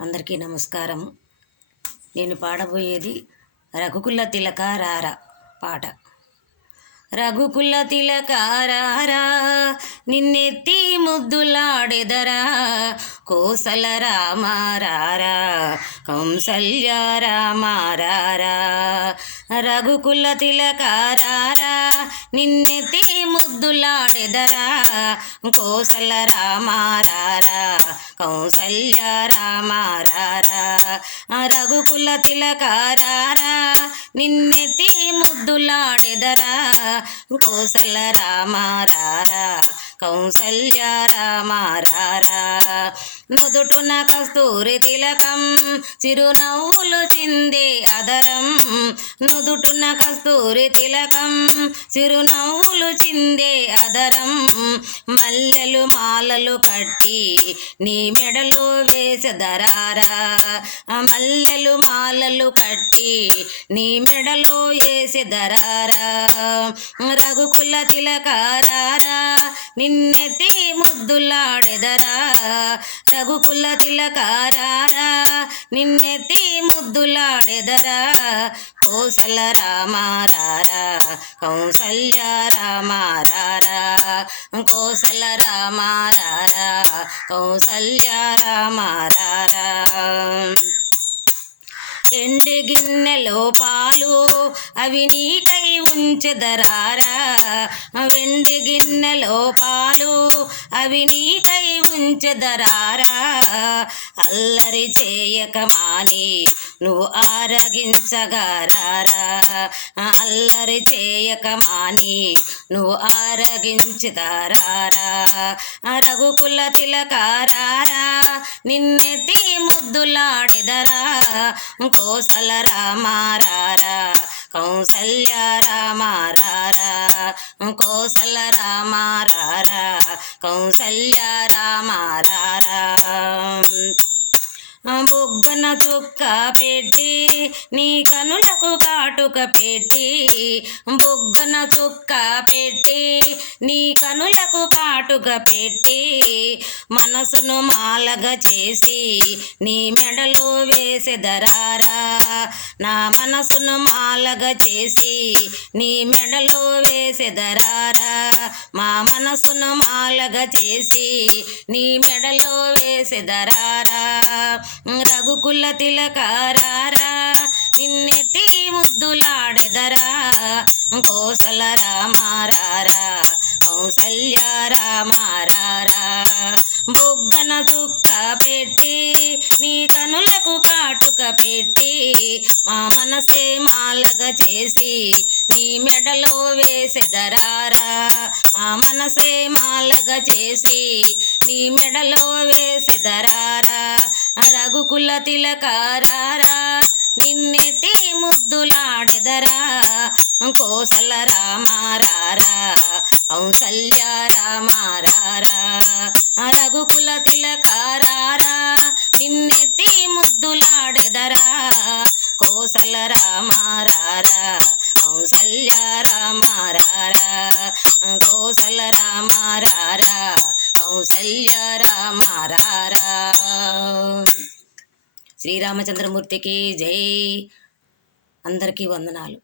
అందరికీ నమస్కారం. నేను పాడబోయేది రఘుకుల తిలక రారా పాట. రఘుకుల తిలక రారా నిన్నెత్తి ముద్దులాడెదరా, కోసల రామ రారా కౌసల్య రామ రారా. రఘుకుల తిలక రారా నిన్నెత్తి ముద్దులాడెదరా, కోసల రామ రారా కౌసల్య రామ రారా. రఘుకుల తిలక రారా నిన్నెత్తి ముద్దులాడెదరా, కోసల రామ రారా కౌసల్య రామ రారా. నుదుటున కస్తూరి తిలకం చిరునవ్వులు చిందే అదరం, నుదుటున కస్తూరి తిలకం చిరునవ్వులు చిందే అదరం. మల్లెలు మాలలు కట్టి నీ మెడలో వేసెదరారా, మల్లెలు మాలలు కట్టి నీ మెడలో వేసెదరారా. రఘుకుల తిలక రారా నిన్నెత్తి ముద్దులాడెదరా, రఘుకుల తిలక రారా నిన్నెత్తి ముద్దులాడెదరా, కోసల రామ రారా కౌసల్య రామ రారా. కోసల రామ రారా కౌసల్య రామ రారా. ఎండి గిన్నెలో పాలు అవి నీకై ఉంచెదరారా, వెండి గిన్నెలో పాలు అవి నీకై ఉంచెదరారా. అల్లరి చేయక మాని నువ్వు ఆరగించగరారా, అల్లరి చేయక మాని నువ్వు ఆరగించుతారారా. రఘుకుల తిలక రారా నిన్నెత్తి ముద్దులాడెదరా, కోసల రామ రారా కౌసల్య రామ రారా. కోసల రామ రారా కౌసల్య రామ రారా. బొగ్గన చుక్క పెట్టి నీ కనులకు కాటుక పెట్టి, బొగ్గన చుక్క పెట్టి నీ కనులకు కాటుక పెట్టి, మనసును మాలగా చేసి నీ మెడలో వేసెదరారా, నా మనసును మాలగా చేసి నీ మెడలో వేసెదరారా, మా మనసును మాలగా చేసి నీ మెడలో వేసెదరారా. రఘుకుల తిలక రారా నిన్నెత్తి ముద్దులాడెదరా, కోసల రామ రారా కౌసల్య రామ రారా. బొగ్గన చుక్క పెట్టి నీ కనులకు కాటుక పెట్టి, మా మనసే మాలగా చేసి నీ మెడలో వేసెదరారా, మా మనసే మాలగా చేసి నీ మెడలో వేసెదరారా. రఘుకుల తిలక రారా నిన్నెత్తి ముద్దులాడెదరా, కోసల రామ రారా కౌసల్య రామ రారా. రఘుకుల తిలక రారా నిన్నెత్తి ముద్దులాడెదరా, కోసల రామ రారా కౌసల్య రామ రారా. కోసల రామ రారా కౌసల్య రామ రారా. శ్రీరామచంద్రమూర్తికి జై. అందరికీ వందనాలు.